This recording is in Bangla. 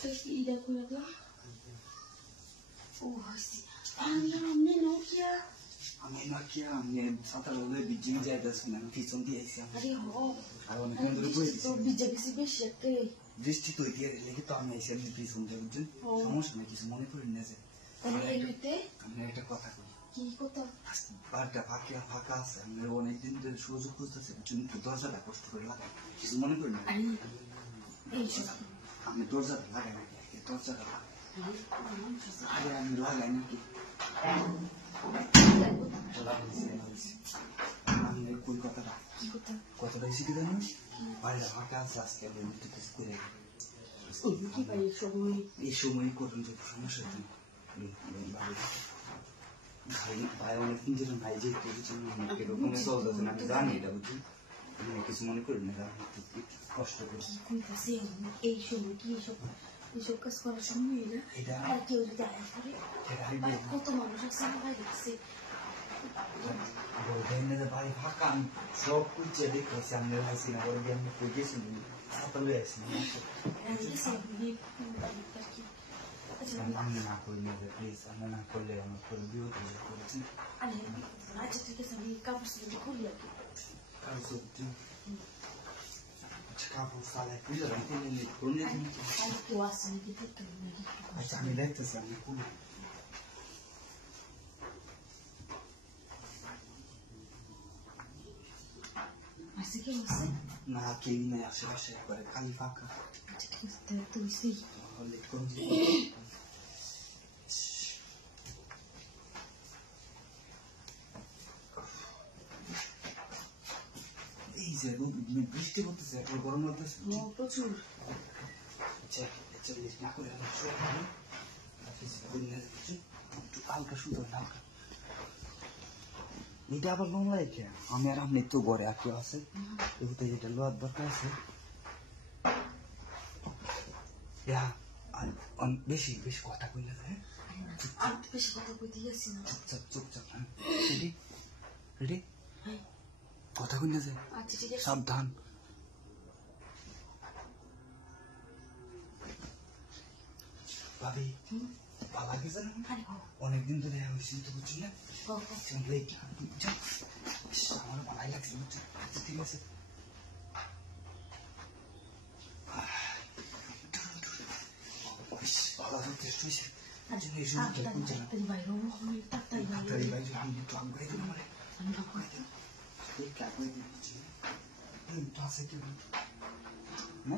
Ida kuyaga. Oh, hasi. Amne no kia. Amne sata lole bijing jaya das na pisong di aisa. Ari ho. Aro na kendo ko isi. So bijak si beshake. Dishti to dia legi to ami aisa ni pisong jaya bujun. Samosa na kisu mone pore na je. Ani eyute. Amne eta kotha koi. Ki kotha? Barta ফাঁকা আছে আমি অনেকদিন ধরে সুযোগ খুঁজতেছি তুমি দরজাটা কষ্ট করে লাগাই কিছু মনে করি না আমি দরজাটা লাগাই নাকি দরজাটা আরে আমি লাগাই নাকি আমি কোন কথাটা কথাটা শিখে জানো বাইরে ফাঁকা আছে আজকে আমি একটু কিছু করে এই সময় করুন যে সমস্যা ভাই অনেকদিন ধরে নাই যে এরকম চলতেছে না আমি জানি এটা বুঝি আমি কিছু মনে করি না কষ্ট করি এই সময় কি এসব কাজ করার সময় না আর কেউ যদি আয় করে কত মানুষ আছে আমার দেখছে বাড়ি ফাঁকা আমি সব কুচে দেখেছি আমি হাসি না করে আমি কই গেছি সাঁতালে আসি আমি না করি না প্লিজ আমি না করলে আমার করে বিরোধ করেছি আচ্ছা ঠিক আছে আমি কাপড় সিলে খুলি আর কি কাপড় সালে খুলে রাখি খুলে আর কেউ আসে নাকি দেখতে আচ্ছা আমি দেখতেছি আমি খুলি আসে কেউ আসে না কেউ নেই আশেপাশে একবারে খালি ফাঁকা আচ্ছা ঠিক আছে তুই সেই লেট করুন এই যে বৃষ্টি করতেছে একবার গরম লাগতেছে প্রচুর আচ্ছা আচ্ছা না করে একটু হালকা সুন্দর হালকা এটা আবার লোন লাগে আমি আর আপনি তো ঘরে আর কেউ আছে এগুলো যেটা লোয়ার দরকার আছে বেশি বেশি কথা কই না বেশি কথা কইতে যাচ্ছি না চুপচাপ রেডি রেডি কথা কই না যে আচ্ছা ঠিক আছে সাবধান ভাবি ভালো লাগছে না অনেকদিন ধরে হয়েছি তো বুঝছি না আমার ভালোই লাগছে আচ্ছা ঠিক আছে ভালো টেস্ট হয়েছে তাড়াতাড়ি বাইরে তাড়াতাড়ি বাইরে আমি একটু আমগাই দিলাম মানে আমি ভাবছি এই কাগজ দিচ্ছি তো আছে কি না